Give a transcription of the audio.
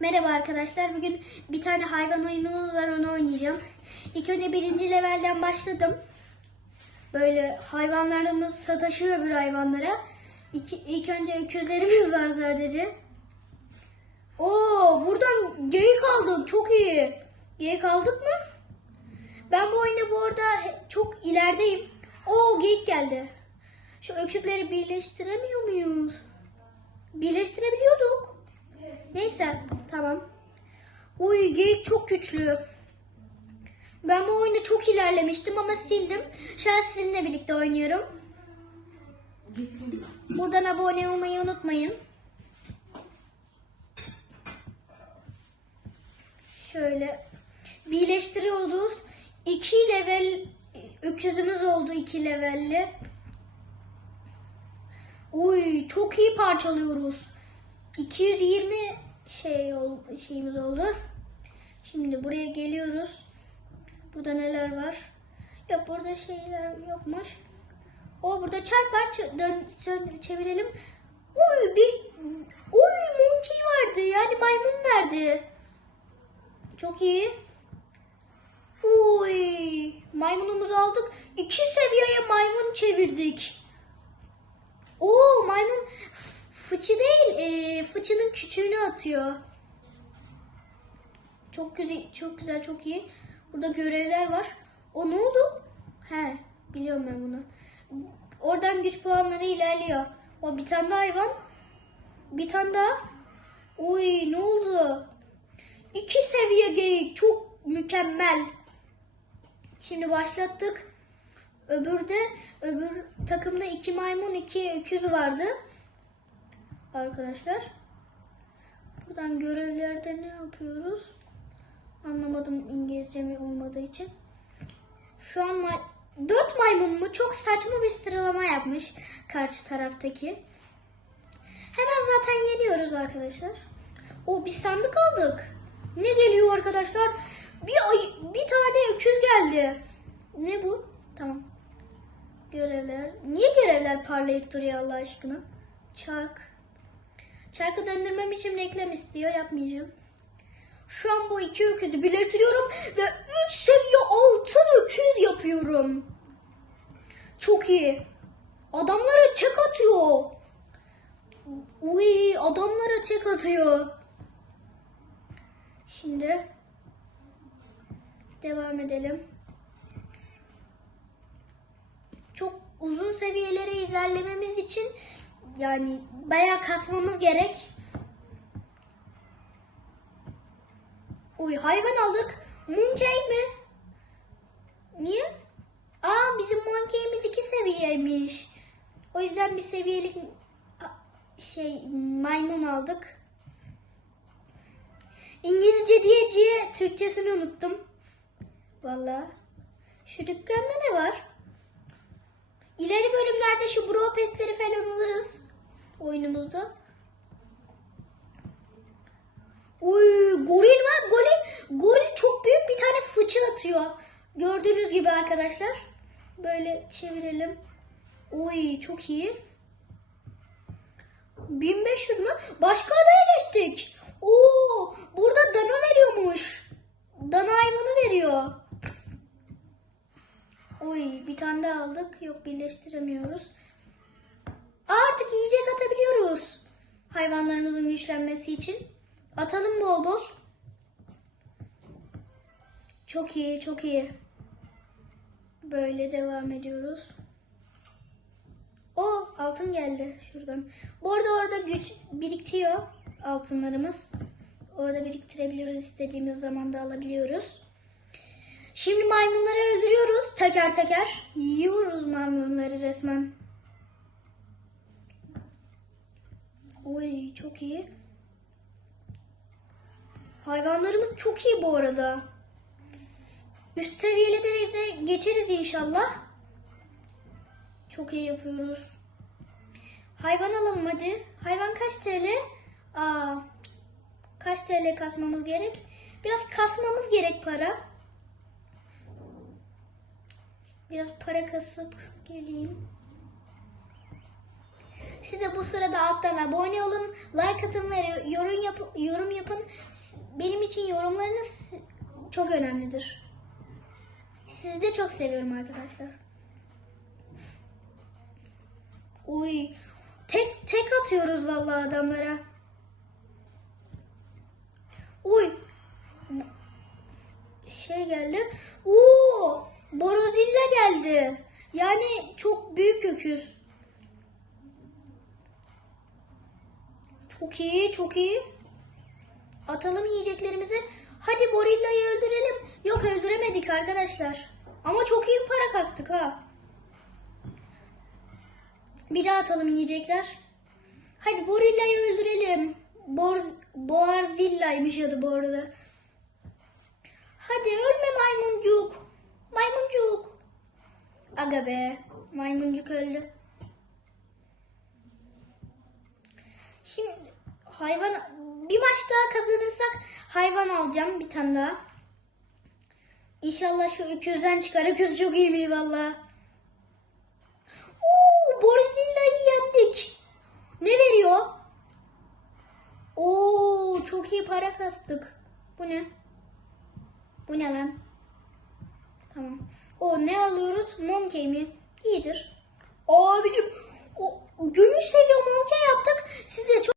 Merhaba arkadaşlar. Bugün bir tane hayvan oyunumuz var. Onu oynayacağım. İlk önce birinci levelden başladım. Böyle hayvanlarımız sataşıyor öbür hayvanlara. İki, ilk önce öküzlerimiz var sadece. Oo, buradan geyik aldık. Çok iyi. Geyik aldık mı? Ben bu oyunda bu arada çok ilerideyim. Oo, geyik geldi. Şu öküzleri birleştiremiyor muyuz? Birleştirebiliyorduk. Neyse tamam. Uy geyik çok güçlü. Ben bu oyunda çok ilerlemiştim ama sildim. Şu an sizinle birlikte oynuyorum. Buradan abone olmayı unutmayın. Şöyle birleştiriyoruz. 2 level öküzümüz oldu 2 levelli. Uy çok iyi parçalıyoruz. 220 şey ol, şeyimiz oldu. Şimdi buraya geliyoruz. Burada neler var? Yok burada şeyler yokmuş. O burada çarp var. Dön, çevirelim. Uy bir uy monkey vardı. Yani maymun verdi. Çok iyi. Uy maymunumuzu aldık. İki seviyeye maymun çevirdik. Oo maymun fıçı değil, e, fıçının küçüğünü atıyor. Çok güzel, çok güzel, çok iyi. Burada görevler var. O ne oldu? He, biliyorum ben bunu. Oradan güç puanları ilerliyor. O bir tane daha hayvan. Bir tane daha. Uy ne oldu? İki seviye geyik. Çok mükemmel. Şimdi başlattık. Öbürde öbür takımda iki maymun iki öküz vardı. Arkadaşlar. Buradan görevlerde ne yapıyoruz? Anlamadım İngilizce mi olmadığı için. Şu an may- dört maymun mu? Çok saçma bir sıralama yapmış karşı taraftaki. Hemen zaten yeniyoruz arkadaşlar. O bir sandık aldık. Ne geliyor arkadaşlar? Bir ay, bir tane öküz geldi. Ne bu? Tamam. Görevler. Niye görevler parlayıp duruyor Allah aşkına? Çark. Çarkı döndürmem için reklam istiyor. Yapmayacağım. Şu an bu iki öküzü birleştiriyorum ve üç seviye altın öküz yapıyorum. Çok iyi. Adamlara tek atıyor. Uy, adamlara tek atıyor. Şimdi devam edelim. Çok uzun seviyelere ilerlememiz için yani bayağı kasmamız gerek. Uy hayvan aldık. Monkey mi? Niye? Aa bizim monkey'imiz iki seviyeymiş. O yüzden bir seviyelik şey maymun aldık. İngilizce diyeceği Türkçesini unuttum. Vallahi. Şu dükkanda ne var? İleri bölümlerde şu bro pesleri falan alırız. Oyunumuzda. Uy, goril var. Goril, goril çok büyük bir tane fıçı atıyor. Gördüğünüz gibi arkadaşlar. Böyle çevirelim. Uy, çok iyi. 1500 mü? Başka adaya geçtik. Oo, burada dana veriyormuş. Dana hayvanı veriyor. Oy, bir tane daha aldık. Yok, birleştiremiyoruz. Yiyecek atabiliyoruz. Hayvanlarımızın güçlenmesi için. Atalım bol bol. Çok iyi, çok iyi. Böyle devam ediyoruz. O altın geldi şuradan. Bu arada orada güç biriktiriyor altınlarımız. Orada biriktirebiliyoruz. istediğimiz zaman da alabiliyoruz. Şimdi maymunları öldürüyoruz teker teker. Yiyoruz maymunları resmen. Oy çok iyi. Hayvanlarımız çok iyi bu arada. Üst seviyeleri de geçeriz inşallah. Çok iyi yapıyoruz. Hayvan alalım hadi. Hayvan kaç TL? Aa, kaç TL kasmamız gerek? Biraz kasmamız gerek para. Biraz para kasıp geleyim. Siz de bu sırada alttan abone olun, like atın ve yorum, yap yorum yapın. Benim için yorumlarınız çok önemlidir. Sizi de çok seviyorum arkadaşlar. Uy. Tek tek atıyoruz vallahi adamlara. Uy. Şey geldi. Oo! Borozilla geldi. Yani çok büyük öküz. Çok iyi, çok iyi. Atalım yiyeceklerimizi. Hadi Gorilla'yı öldürelim. Yok öldüremedik arkadaşlar. Ama çok iyi para kastık ha. Bir daha atalım yiyecekler. Hadi Gorilla'yı öldürelim. Bor Boarzilla'ymış adı bu arada. Hadi ölme maymuncuk. Maymuncuk. Aga be. Maymuncuk öldü. Şimdi hayvan bir maç daha kazanırsak hayvan alacağım bir tane daha. İnşallah şu öküzden çıkar. Öküz çok iyiymiş valla. Oo, Borzilla'yı yendik. Ne veriyor? Oo, çok iyi para kastık. Bu ne? Bu ne lan? Tamam. O ne alıyoruz? Monkey mi? İyidir. Abicim o gümüş seviye monkey yaptık. Siz de çok